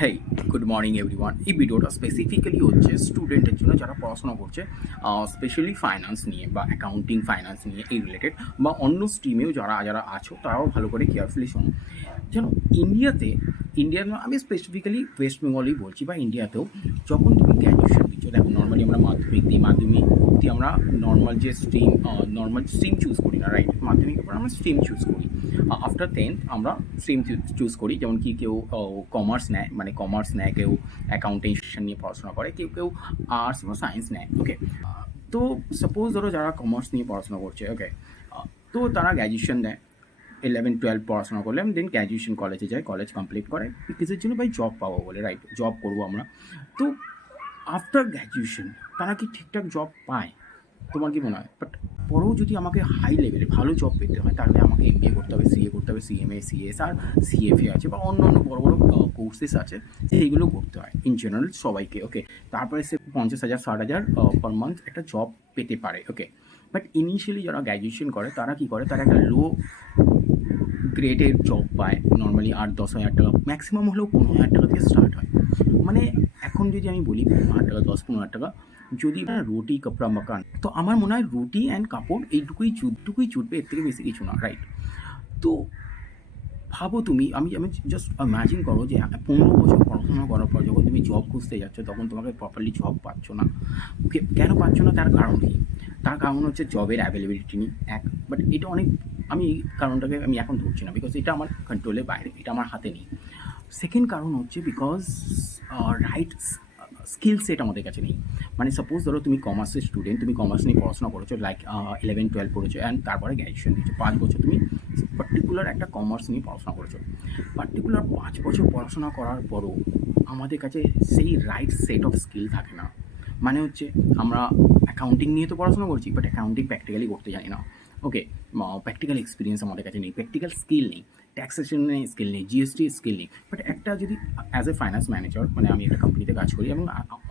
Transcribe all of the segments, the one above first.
হেই, good morning everyone. এই ভিডিওটা specifically হচ্ছে স্টুডেন্টের জন্য যারা পড়াশোনা করছে, স্পেশালি ফাইন্যান্স নিয়ে বা অ্যাকাউন্টিং ফাইন্যান্স নিয়ে এই রিলেটেড, বা অন্য স্ট্রিমেও যারা যারা আছো তারাও ভালো করে কেয়ারফুলি শোনো। যেন ইন্ডিয়ান আমি স্পেসিফিক্যালি ওয়েস্ট বেঙ্গলেই বলছি, বা ইন্ডিয়াতেও যখন তুমি গ্র্যাজুয়েশন দিচ্ছ, দেখো নর্মালি আমরা মাধ্যমিক দিই, মাধ্যমিক দিয়ে আমরা নর্মাল স্ট্রিম চুজ করি না, রাইট? মাধ্যমিকের পর আমরা স্ট্রিম চুজ করি। আফটার 10th আমরা স্ট্রিম চুজ করি, যেমন কি কেউ কমার্স নেয়, কেউ অ্যাকাউন্টেশন নিয়ে পড়াশোনা করে, কেউ কেউ আর্টস বা সায়েন্স নেয়। ওকে, তো সাপোজ ধরো যারা কমার্স নিয়ে পড়াশোনা করছে, ওকে, তো তারা গ্র্যাজুয়েশন দেয়, 11-12 পড়াশোনা করলে দেন গ্র্যাজুয়েশন কলেজে যায়, কলেজ কমপ্লিট করে কিসের জন্য? ভাই জব পাবো বলে, রাইট? জব করবো আমরা। তো আফটার গ্র্যাজুয়েশন তারা কি ঠিকঠাক জব পায়? তোমার কি মনে হয়? বাট পরেও যদি আমাকে হাই লেভেলে ভালো জব পেতে হয়, তাহলে আমাকে এমবিএ করতে হবে, সিএ করতে হবে, সিএমএ, সিএসআর, সিএফএ আছে, বা অন্য অন্য বড় বড় কোর্সেস আছে, সেইগুলো করতে হয় ইন জেনারেল সবাইকে। ওকে, তারপরে সে 50,000 60,000 পার মান্থ একটা জব পেতে পারে। ওকে, বাট ইনিশিয়ালি যারা গ্র্যাজুয়েশন করে তারা কী করে? তারা একটা লো গ্রেডের জব পায়, নর্মালি 8-10,000 টাকা, ম্যাক্সিমাম হলেও 15,000 টাকা থেকে স্টার্ট হয়। মানে এখন যদি আমি বলি 15,000 টাকা, 10-15,000 টাকা, যদি রুটি কাপড়া মাকান, তো আমার মনে হয় রুটি অ্যান্ড কাপড় এইটুকুই ছুটবে, এর থেকে বেশি কিছু না, রাইট? তো ভাবো তুমি, আমি আমি জাস্ট ইমাজিন করো যে 15 বছর পড়াশোনা করার পর যখন তুমি জব খুঁজতে যাচ্ছ, তখন তোমাকে প্রপারলি জব পাচ্ছ না। ওকে, কেন পাচ্ছ না? তার কারণ কি? তার কারণ হচ্ছে জবের অ্যাভেলেবিলিটি নেই, এক। বাট এটা অনেক, আমি এই কারণটাকে আমি এখন ধরছি না, বিকজ এটা আমার কন্ট্রোলের বাইরে, এটা আমার হাতে নেই। সেকেন্ড কারণ হচ্ছে বিকজ রাইট স্কিল সেট আমাদের কাছে নেই। মানে সাপোজ ধরো তুমি কমার্সের স্টুডেন্ট, তুমি কমার্স নিয়ে পড়াশোনা করেছো, লাইক 11-12 পড়েছো, অ্যান্ড তারপরে গ্র্যাজুয়েশন দিচ্ছো, 5 বছর তুমি পার্টিকুলার একটা কমার্স নিয়ে পড়াশোনা করেছো। পার্টিকুলার 5 বছর পড়াশোনা করার পরও আমাদের কাছে সেই রাইট সেট অফ স্কিল থাকে না। মানে হচ্ছে আমরা অ্যাকাউন্টিং নিয়ে তো পড়াশোনা করছি, বাট অ্যাকাউন্টিং প্র্যাকটিক্যালি করতে জানি না। ওকে, প্র্যাকটিক্যাল এক্সপিরিয়েন্স আমাদের কাছে নেই, প্র্যাকটিক্যাল স্কিল নেই, ট্যাক্সেশনের স্কিল নেই, জিএসটি স্কিল নেই। বাট একটা যদি অ্যাজ এ ফাইন্যান্স ম্যানেজার, মানে আমি একটা কোম্পানিতে কাজ করি এবং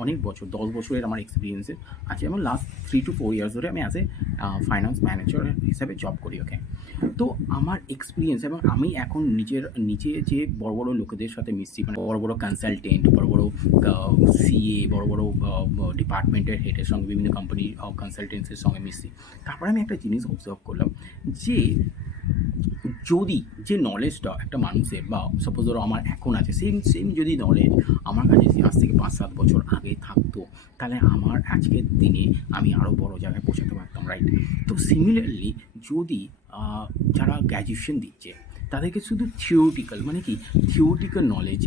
অনেক বছর, 10 বছরের আমার এক্সপিরিয়েন্সে আছে, এবং লাস্ট 3 to 4 ইয়ার্স ধরে আমি অ্যাজ এ ফাইন্যান্স ম্যানেজার হিসাবে জব করি। ওকে, তো আমার এক্সপিরিয়েন্স, এবং আমি এখন নিচে যে বড় বড় লোকেদের সাথে মিশছি, মানে বড় বড় কনসালটেন্ট, বড় বড় সিএ, বড় বড় ডিপার্টমেন্টের হেডের সঙ্গে, বিভিন্ন কোম্পানির কনসালটেন্সির সঙ্গে মিশছি। তারপরে আমি একটা জিনিস অবজার্ভ করলাম যে যদি যে নলেজটা একটা মানুষের, বা সাপোজ ধরো আমার এখন আছে, সেম সেম যদি নলেজ আমার কাছে আজ থেকে 5-7 বছর আগে থাকতো, তাহলে আমার আজকের দিনে আমি আরও বড় জায়গায় পৌঁছাতে পারতাম, রাইট? তো সিমিলারলি যদি যারা গ্র্যাজুয়েশন দিচ্ছে তাদেরকে শুধু থিওরিটিক্যাল নলেজ,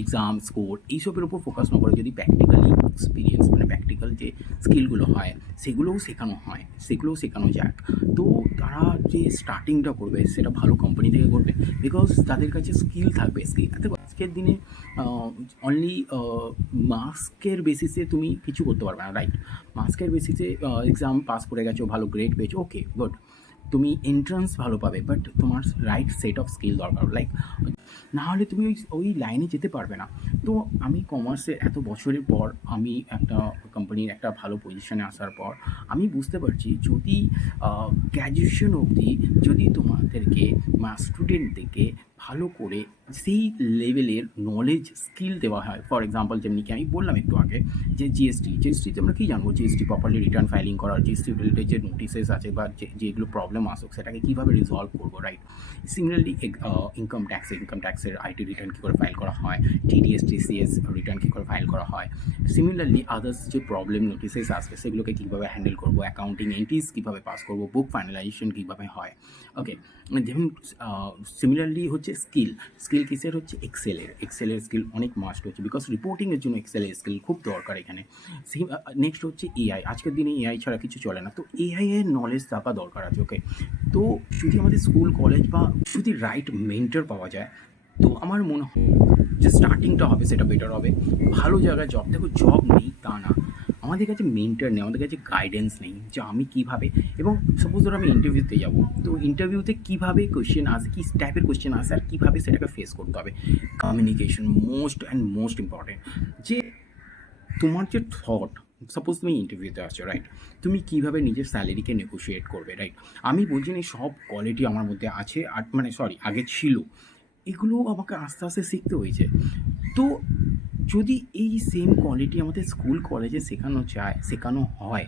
এক্সাম স্কোর এইসবের উপর ফোকাস না করে, যদি প্র্যাকটিক্যালি এক্সপিরিয়েন্স, মানে প্র্যাকটিক্যাল যে স্কিলগুলো হয় সেগুলোও শেখানো যাক, তো তারা যে স্টার্টিংটা করবে সেটা ভালো কোম্পানি থেকে করবে, বিকজ তাদের কাছে স্কিল থাকবে। দেখো আজকের দিনে অনলি মার্কসের বেসিসে তুমি কিছু করতে পারবে না, রাইট? মার্কসের বেসিসে এক্সাম পাস করে গেছো, ভালো গ্রেড পেয়েছো, ওকে গুড, তুমি এন্ট্রান্স ভালো পাবে, বাট তোমার রাইট সেট অফ স্কিল দরকার, লাইক না হলে তুমি ওই লাইনে যেতে পারবে না। তো আমি কমার্সে এত বছরের পর আমি একটা কোম্পানির একটা ভালো পজিশনে আসার পর আমি বুঝতে পারছি, যদি গ্র্যাজুয়েশন অবধি যদি তোমাদেরকে বা স্টুডেন্টদেরকে ভালো করে সেই লেভেলের নলেজ স্কিল দেওয়া হয়, ফর এক্সাম্পল যেমনি কি আমি বললাম একটু আগে, যে জিএসটিতে আমরা কী জানবো? জিএসটি প্রপারলি রিটার্ন ফাইলিং করার, জিএসটি রিলেটেড যে নোটিসেস আছে বা যেগুলো প্রবলেম আসুক সেটাকে কীভাবে রিজলভ করবো, রাইট? সিমিলারলি ইনকাম ট্যাক্সের আইটি রিটার্ন কী করে ফাইল করা হয়, টিডিএস টিসিএস রিটার্ন কী করে ফাইল করা হয়, সিমিলারলি আদার্স যে প্রবলেম নোটিসেস আসবে সেগুলোকে কীভাবে হ্যান্ডেল করবো, অ্যাকাউন্টিং এন্ট্রিজ কীভাবে পাস করবো, বুক ফাইনালাইজেশন কীভাবে হয়। ওকে, যেমন সিমিলারলি হচ্ছে স্কিল কিসের? হচ্ছে এক্সেলের স্কিল অনেক মাস্ট হচ্ছে, বিকজ রিপোর্টিংয়ের জন্য এক্সেলের স্কিল খুব দরকার এখানে। নেক্সট হচ্ছে এআই, আজকের দিনে এআই ছাড়া কিছু চলে না, তো এআই এর নলেজ থাকা দরকার আছে। ওকে, তো যদি আমাদের স্কুল কলেজ বা যদি রাইট মেন্টর পাওয়া যায়, তো আমার মনে হয় যে স্টার্টিংটা হবে সেটা বেটার হবে, ভালো জায়গায় জব। দেখো জব নেই তা না, আমাদের কাছে মেন্টর নেই, আমাদের কাছে গাইডেন্স নেই, যে আমি কীভাবে, এবং সাপোজ ধরো আমি ইন্টারভিউতে যাবো, তো ইন্টারভিউতে কীভাবে কোয়েশ্চেন আসে, কী টাইপের কোয়েশ্চেন আসে, আর কীভাবে সেটাকে ফেস করতে হবে। কমিউনিকেশন মোস্ট ইম্পর্টেন্ট, যে তোমার যে থট, সাপোজ তুমি ইন্টারভিউতে আসছো, রাইট? তুমি কীভাবে নিজের স্যালারিকে নেগোশিয়েট করবে, রাইট? আমি বলছি না সব কোয়ালিটি আমার মধ্যে আছে, আর মানে সরি আগে ছিল, এগুলো আমাকে আস্তে আস্তে শিখতে হয়েছে। তো যদি এই সেম কোয়ালিটি আমাদের স্কুল কলেজে শেখানো হয়,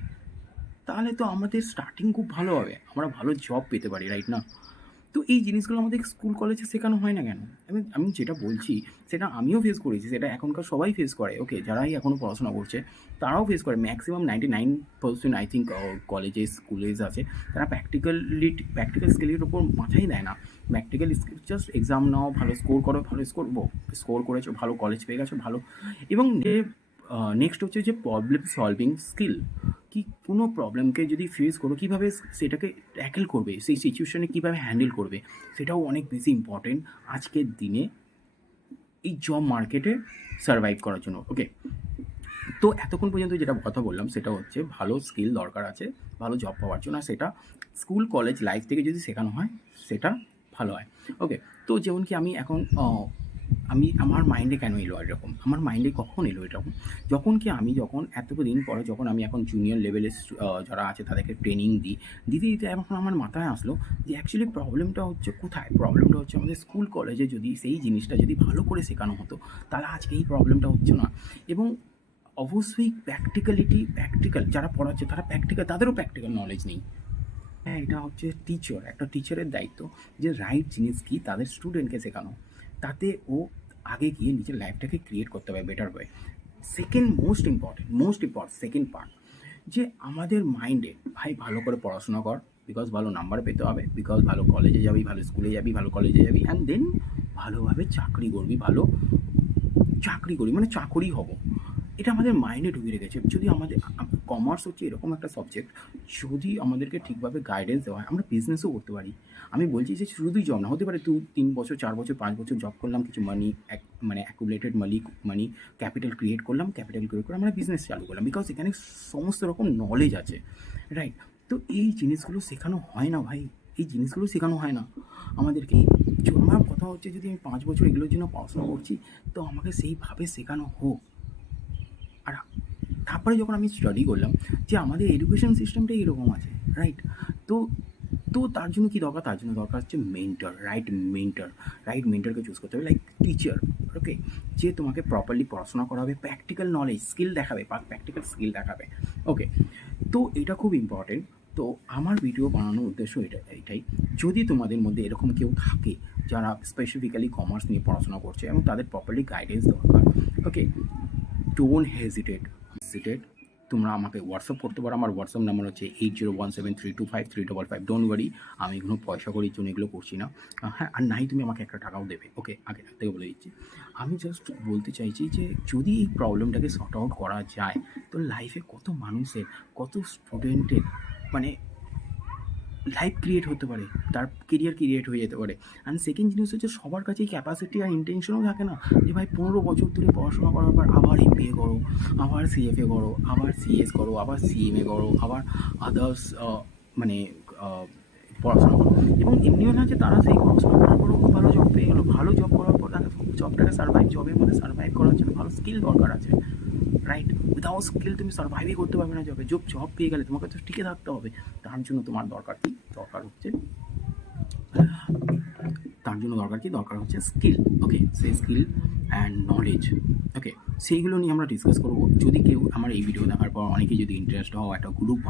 তাহলে তো আমাদের স্টার্টিং খুব ভালো হবে, আমরা ভালো জব পেতে পারি, রাইট না? তো এই জিনিসগুলো আমাদের স্কুল কলেজে শেখানো হয় না কেন? আমি আমি যেটা বলছি সেটা আমিও ফেস করেছি, সেটা এখনকার সবাই ফেস করে। ওকে, যারাই এখনও পড়াশোনা করছে তারাও ফেস করে। ম্যাক্সিমাম 99% আই থিঙ্ক কলেজে স্কুলেজ আছে, তারা প্র্যাকটিক্যাল স্কিলের উপর মাথাই দেয় না। প্র্যাকটিক্যাল স্কিল জাস্ট এক্সাম নাও, ভালো স্কোর করো, ভালো স্কোর করেছো, ভালো কলেজ পেয়ে গেছো, ভালো। এবং নেক্সট হচ্ছে যে প্রবলেম সলভিং স্কিল, কি কোনো প্রবলেমকে যদি ফেস করো কীভাবে সেটাকে ট্যাকেল করবে, সেই সিচুয়েশনে কীভাবে হ্যান্ডেল করবে, সেটাও অনেক বেশি ইম্পর্টেন্ট আজকের দিনে এই জব মার্কেটে সার্ভাইভ করার জন্য। ওকে, তো এতক্ষণ পর্যন্ত যেটা কথা বললাম সেটা হচ্ছে ভালো স্কিল দরকার আছে ভালো জব পাওয়ার জন্য, আর সেটা স্কুল কলেজ লাইফ থেকে যদি শেখানো হয় সেটা ভালো হয়। ওকে, তো যেমন কি আমি এখন আমার মাইন্ডে কেন এলো এরকম, আমার মাইন্ডে কখন এলো এরকম, যখন এতদিন পরে যখন আমি এখন জুনিয়র লেভেলে যারা আছে তাদেরকে ট্রেনিং দিতে দিতে এখন আমার মাথায় আসলো যে অ্যাকচুয়ালি প্রবলেমটা হচ্ছে কোথায়। প্রবলেমটা হচ্ছে আমাদের স্কুল কলেজে যদি সেই জিনিসটা যদি ভালো করে শেখানো হতো তাহলে আজকে এই প্রবলেমটা হচ্ছে না। এবং অবশ্যই প্র্যাকটিক্যাল যারা পড়াচ্ছে তারা তাদেরও প্র্যাকটিক্যাল নলেজ নেই। হ্যাঁ, এটা হচ্ছে একটা টিচারের দায়িত্ব যে রাইট জিনিস কি তাদের স্টুডেন্টকে শেখানো, তাতে ও আগে গিয়ে নিজের লাইফটাকে ক্রিয়েট করতে পারে better way. Second most important second part, যে আমাদের মাইন্ডে ভাই ভালো করে পড়াশোনা কর, বিকজ ভালো নাম্বার পেতে হবে, বিকজ ভালো কলেজে যাবি, ভালো স্কুলে যাবি, ভালো কলেজে যাবি, অ্যান্ড দেন ভালোভাবে চাকরি করবি, ভালো চাকরি করি মানে চাকরি হব। এটা আমাদের মাইন্ডে ঢুকে রেখেছে। যদি আমাদের কমার্স হচ্ছে এরকম একটা সাবজেক্ট, যদি আমাদেরকে ঠিকভাবে গাইডেন্স দেওয়া হয় আমরা বিজনেসও করতে পারি। আমি বলছি যে শুধুই জব না, হতে পারে 3 বছর 4 বছর 5 বছর জব করলাম, কিছু অ্যাকুমুলেটেড মানি ক্যাপিটাল ক্রিয়েট করলাম, করে আমরা বিজনেস চালু করলাম, বিকজ এখানে সমস্ত রকম নলেজ আছে, রাইট? তো এই জিনিসগুলো শেখানো হয় না ভাই, এই জিনিসগুলো শেখানো হয় না আমাদেরকে। আমার কথা হচ্ছে যদি আমি 5 বছর এগুলোর জন্য পড়াশোনা করছি তো আমাকে সেইভাবে শেখানো হোক। আর তারপরে যখন আমি স্টাডি করলাম যে আমাদের এডুকেশন সিস্টেমটাই এরকম আছে, রাইট? তো তো তার জন্য কী দরকার, তার জন্য দরকার হচ্ছে রাইট মেন্টরকে চুজ করতে হবে, লাইক টিচার। ওকে, যে তোমাকে প্রপারলি পড়াশোনা করাবে, প্র্যাকটিক্যাল নলেজ স্কিল দেখাবে বা প্র্যাকটিক্যাল স্কিল দেখাবে। ওকে, তো এটা খুব ইম্পর্টেন্ট। তো আমার ভিডিও বানানোর উদ্দেশ্য এটাই, যদি তোমাদের মধ্যে এরকম কেউ থাকে যারা স্পেসিফিক্যালি কমার্স নিয়ে পড়াশোনা করছে এবং তাদের প্রপারলি গাইডেন্স দরকার, ওকে, ডোন্ট হেজিটেট। তোমরা আমাকে হোয়াটসঅ্যাপ করতে পারো। আমার হোয়াটসঅ্যাপ নাম্বার হচ্ছে 8017325355। ডোন্ট ওয়ারি, আমি কোনো পয়সা করির জন্য এগুলো করছি না। হ্যাঁ, আর নাই তুমি আমাকে একটা টাকাও দেবে। ওকে, আগে থেকে বলে দিচ্ছি। আমি জাস্ট বলতে চাইছি যে যদি এই প্রবলেমটাকে সর্ট আউট করা যায় তো লাইফে কত মানুষের, কত স্টুডেন্টের মানে লাইফ ক্রিয়েট হতে পারে, তার কেরিয়ার ক্রিয়েট হয়ে যেতে পারে। অ্যান্ড সেকেন্ড জিনিস হচ্ছে সবার কাছেই ক্যাপাসিটি আর ইন্টেনশনও থাকে না যে ভাই 15 বছর ধরে পড়াশোনা করার পর আবার এমবিএ করো, আবার সিএফএ করো, আবার সিএস করো, আবার সিএমএ করো, আবার আদার্স মানে পড়াশোনা করো। এবং এমনিও না যে তারা সেই পড়াশোনা করার পরও খুব ভালো জব পেয়ে গেলো, ভালো জব করার পর তাকে জবের মধ্যে সার্ভাইভ করার জন্য ভালো স্কিল দরকার আছে, রাইট? উইদাউট স্কিল তুমি সার্ভাইভই করতে পারবে না জব পেয়ে গেলে তোমাকে তো টিকে থাকতে হবে। তার জন্য তোমার দরকার হচ্ছে স্কিল। ওকে, সেই স্কিল অ্যান্ড নলেজ, ওকে, সেইগুলো নিয়ে আমরা ডিসকাস করবো। যদি কেউ আমার এই ভিডিও দেখার পর অনেকে যদি ইন্টারেস্ট হও, একটা গ্রুপ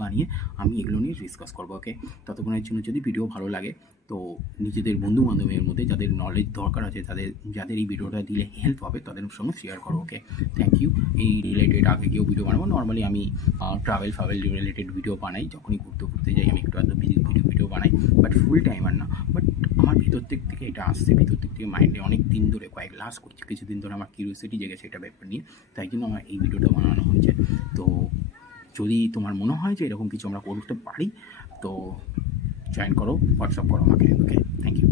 বানিয়ে আমি এগুলো নিয়ে ডিসকাস করবো। ওকে, ততক্ষণের জন্য যদি ভিডিও ভালো লাগে তো নিজেদের বন্ধু বান্ধবের মধ্যে যাদের নলেজ দরকার আছে, যাদের এই ভিডিওটা দিলে হেল্প হবে তাদের সঙ্গে শেয়ার করো। ওকে, থ্যাংক ইউ। এই রিলেটেড আগে কেউ ভিডিও বানাবো, নর্মালি আমি ট্রাভেল রিলেটেড ভিডিও বানাই, যখনই ঘুরতে যাই আমি একটু ভিডিও বানাই, বাট ফুল টাইমার না। বাট আমার ভিতর থেকে এটা আসছে, ভিতর থেকে মাইন্ডে অনেক দিন ধরে কিছুদিন ধরে আমার কিউরিওসিটি জেগেছে এটা ব্যাপার নিয়ে, তাই জন্য আমার এই ভিডিওটা বানানো হয়েছে। তো যদি তোমার মনে হয় যে এরকম কিছু আমরা করতে পারি তো জয়েন করো, হোয়াটসঅ্যাপ করো আমাকে। ওকে, থ্যাংক ইউ।